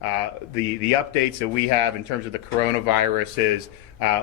The updates that we have in terms of the coronavirus is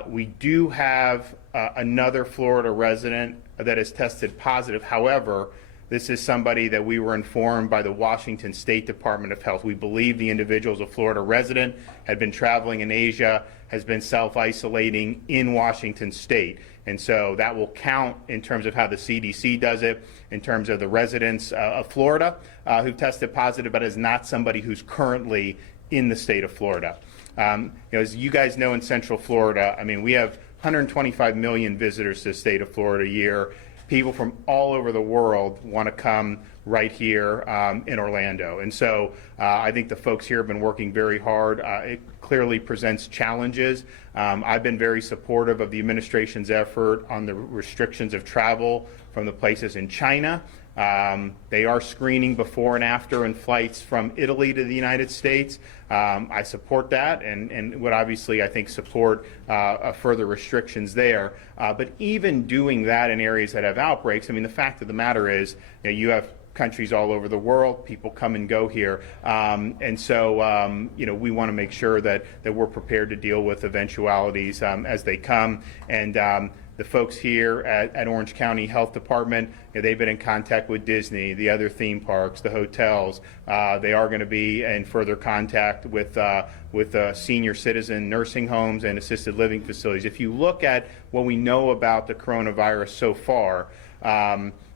we do have another Florida resident that has tested positive. However, this is somebody that we were informed by the Washington State Department of Health. We believe the individual is a Florida resident, had been traveling in Asia, has been self-isolating in Washington State. And so that will count in terms of how the CDC does it, in terms of the residents of Florida who tested positive, but is not somebody who's currently in the state of Florida. As you guys know, in Central Florida, I mean, we have 125 million visitors to the state of Florida a year. People from all over the world want to come right here in Orlando. And so I think the folks here have been working very hard. It clearly presents challenges. I've been very supportive of the administration's effort on the restrictions of travel from the places in China. They are screening before and after in flights from Italy to the United States. I support that and would obviously, I think, support further restrictions there. But even doing that in areas that have outbreaks, I mean, the fact of the matter is, you have countries all over the world, people come and go here. And so, we want to make sure that we're prepared to deal with eventualities as they come. And the folks here at Orange County Health Department, they've been in contact with Disney, the other theme parks, the hotels. They are going to be in further contact with senior citizen nursing homes and assisted living facilities. If you look at what we know about the coronavirus so far,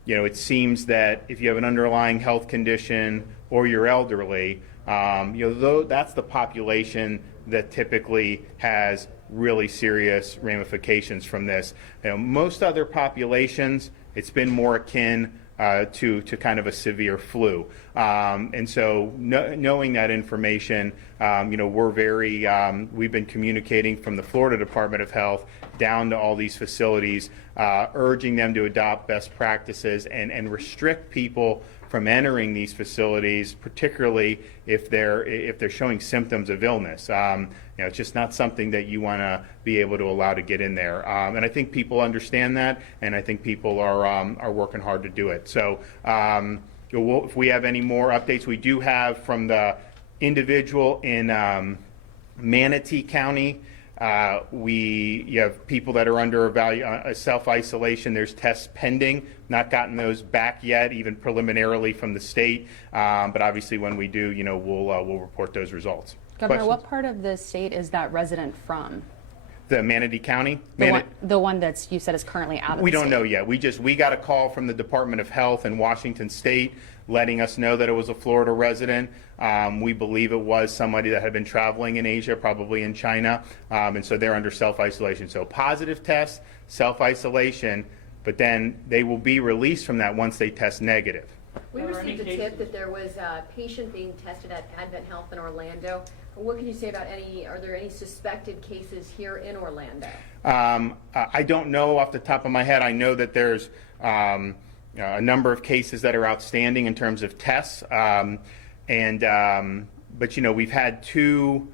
it seems that if you have an underlying health condition or you're elderly, that's the population that typically has really serious ramifications from this. Most other populations, it's been more akin to kind of a severe flu. And so knowing that information, we've been communicating from the Florida Department of Health down to all these facilities, urging them to adopt best practices and restrict people from entering these facilities, particularly if they're showing symptoms of illness. It's just not something that you want to be able to allow to get in there. And I think people understand that, and I think people are working hard to do it. So if we have any more updates, we do have from the individual in Manatee County. You have people that are under self-isolation. There's tests pending. Not gotten those back yet, even preliminarily from the state. But obviously, when we do, we'll report those results. Governor, what part of the state is that resident from? The Manatee County? The one that's you said is currently out of the state? We don't know yet. We got a call from the Department of Health in Washington State letting us know that it was a Florida resident. We believe it was somebody that had been traveling in Asia, probably in China, and so they're under self-isolation. So positive test, self-isolation, but then they will be released from that once they test negative. We received a tip that there was a patient being tested at Advent Health in Orlando. What can you say about are there any suspected cases here in Orlando? I don't know off the top of my head. I know that there's a number of cases that are outstanding in terms of tests. But we've had two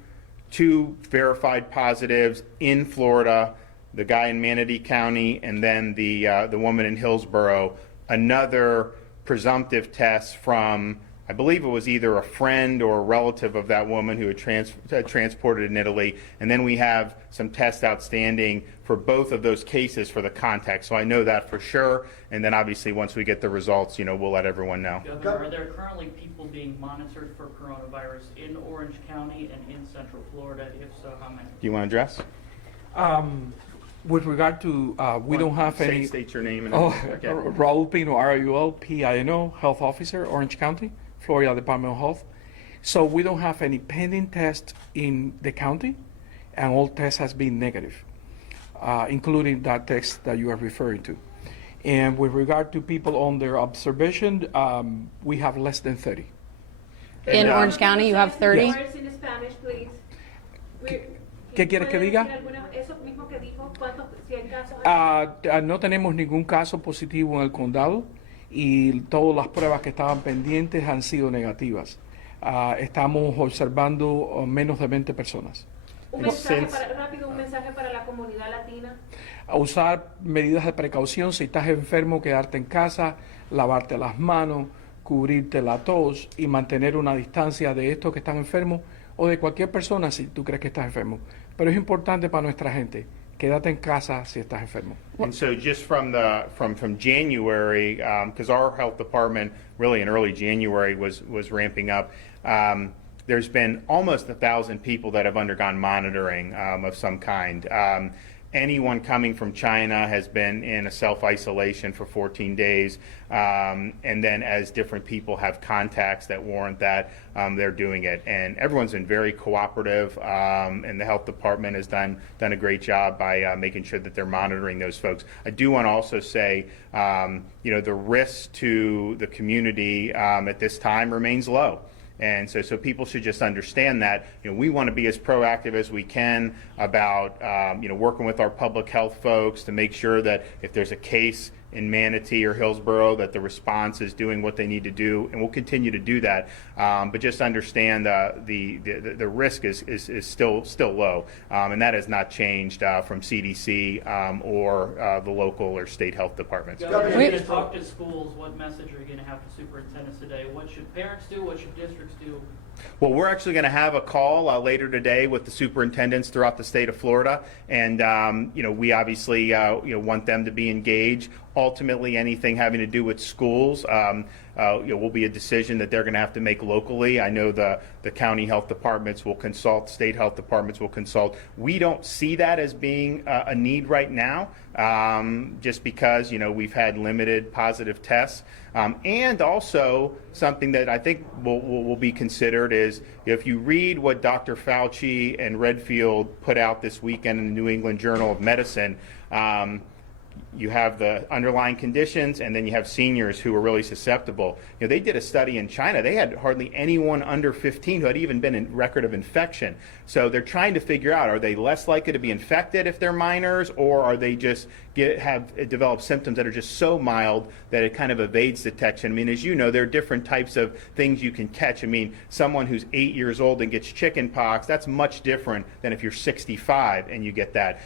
verified positives in Florida, the guy in Manatee County, and then the woman in Hillsborough. Another presumptive test from, I believe it was either a friend or a relative of that woman who had transported in Italy. And then we have some tests outstanding for both of those cases for the contact. So I know that for sure. And then obviously once we get the results, we'll let everyone know. Governor, are there currently people being monitored for coronavirus in Orange County and in Central Florida? If so, how many? Do you want to address? With regard to, we don't have any. State your name. And okay. Raul Pino, RULPINO, Health Officer, Orange County, Florida Department of Health. So we don't have any pending tests in the county, and all tests has been negative, including that test that you are referring to. And with regard to people under observation, we have less than 30. In Orange County, you have 30? Yes. In Spanish, please. ¿Qué quiere que diga? Eso mismo que dijo, si hay casos. No tenemos ningún caso positivo en el condado y todas las pruebas que estaban pendientes han sido negativas. Estamos observando menos de 20 personas. Un mensaje para la comunidad latina. A usar medidas de precaución, si estás enfermo, quedarte en casa, lavarte las manos, cubrirte la tos y mantener una distancia de estos que están enfermos o de cualquier persona si tú crees que estás enfermo. Pero es importante para nuestra gente, quédate en casa si estás enfermo. And so just from January, because our health department really in early January was ramping up, there's been almost 1,000 people that have undergone monitoring of some kind. Anyone coming from China has been in a self-isolation for 14 days, and then as different people have contacts that warrant that, they're doing it. And everyone's been very cooperative, and the health department has done a great job by making sure that they're monitoring those folks. I do want to also say, the risk to the community at this time remains low. And so people should just understand that we want to be as proactive as we can about working with our public health folks to make sure that if there's a case in Manatee or Hillsborough that the response is doing what they need to do, and we'll continue to do that. But just understand the risk is still low, and that has not changed from CDC or the local or state health departments. Governor, you're going to talk to schools. What message are you going to have to superintendents today? What should parents do? What should districts do? Well, we're actually going to have a call later today with the superintendents throughout the state of Florida, and we obviously want them to be engaged. Ultimately, anything having to do with schools will be a decision that they're going to have to make locally. I know the county health departments will consult, state health departments will consult. We don't see that as being a need right now, just because we've had limited positive tests, and also something that I think will be considered is if you read what Dr. Fauci and Redfield put out this weekend in the New England Journal of Medicine. You have the underlying conditions, and then you have seniors who are really susceptible. They did a study in China. They had hardly anyone under 15 who had even been in record of infection. So they're trying to figure out, are they less likely to be infected if they're minors, or are they just have developed symptoms that are just so mild that it kind of evades detection? I mean, as you know, there are different types of things you can catch. I mean, someone who's 8 years old and gets chicken pox, that's much different than if you're 65 and you get that.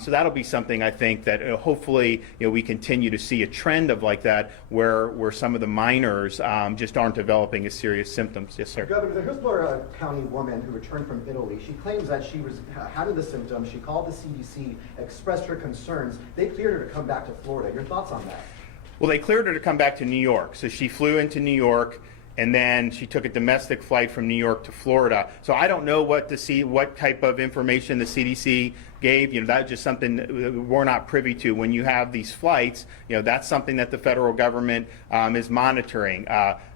So that'll be something I think that hopefully we continue to see a trend of like that where some of the minors just aren't developing as serious symptoms. Yes, sir. Governor, the Hillsborough County woman who returned from Italy, she claims that she was having the symptoms. She called the CDC, expressed her concerns. They cleared her to come back to Florida. Your thoughts on that? Well, they cleared her to come back to New York. So she flew into New York, and then she took a domestic flight from New York to Florida. So I don't know what type of information the CDC gave. That's just something that we're not privy to. When you have these flights, that's something that the federal government is monitoring.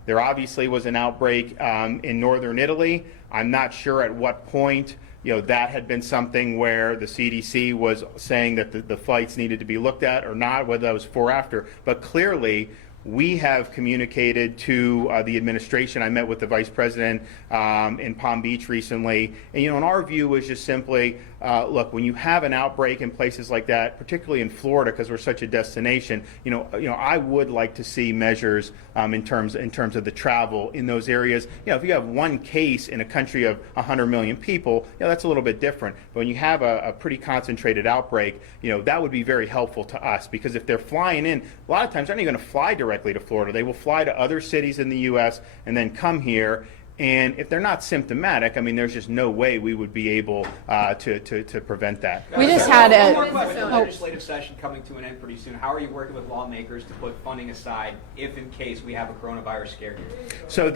There obviously was an outbreak in northern Italy. I'm not sure at what point that had been something where the CDC was saying that the flights needed to be looked at or not, whether that was before or after. But clearly, we have communicated to the administration. I met with the vice president in Palm Beach recently, and and our view was just simply, look, when you have an outbreak in places like that, particularly in Florida, because we're such a destination, I would like to see measures in terms of the travel in those areas. If you have one case in a country of 100 million people, that's a little bit different. But when you have a pretty concentrated outbreak, that would be very helpful to us, because if they're flying in, a lot of times they're not even going to fly directly to Florida. They will fly to other cities in the U.S. and then come here. And if they're not symptomatic, I mean, there's just no way we would be able to prevent that. We just had One a more question. The legislative session coming to an end pretty soon. How are you working with lawmakers to put funding aside if in case we have a coronavirus scare here? So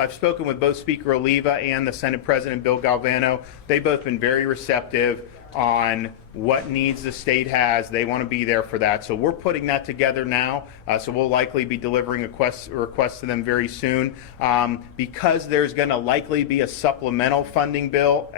I've spoken with both Speaker Oliva and the Senate President Bill Galvano. They've both been very receptive on what needs the state has. They want to be there for that. So we're putting that together now. So we'll likely be delivering a request to them very soon. Because there's going to likely be a supplemental funding bill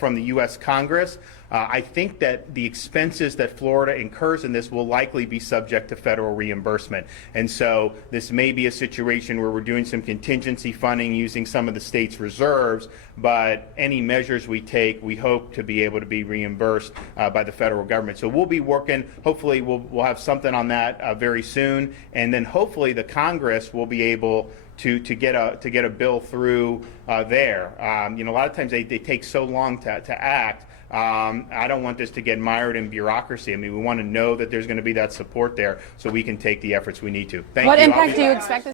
from the U.S. Congress, I think that the expenses that Florida incurs in this will likely be subject to federal reimbursement. And so this may be a situation where we're doing some contingency funding using some of the state's reserves, but any measures we take, we hope to be able to be reimbursed by the federal government. So we'll be working, hopefully we'll have something on that very soon, and then hopefully the Congress will be able to get a bill through there. A lot of times they take so long to act. I don't want this to get mired in bureaucracy. I mean, we want to know that there's going to be that support there so we can take the efforts we need to. Thank you. What impact do you expect this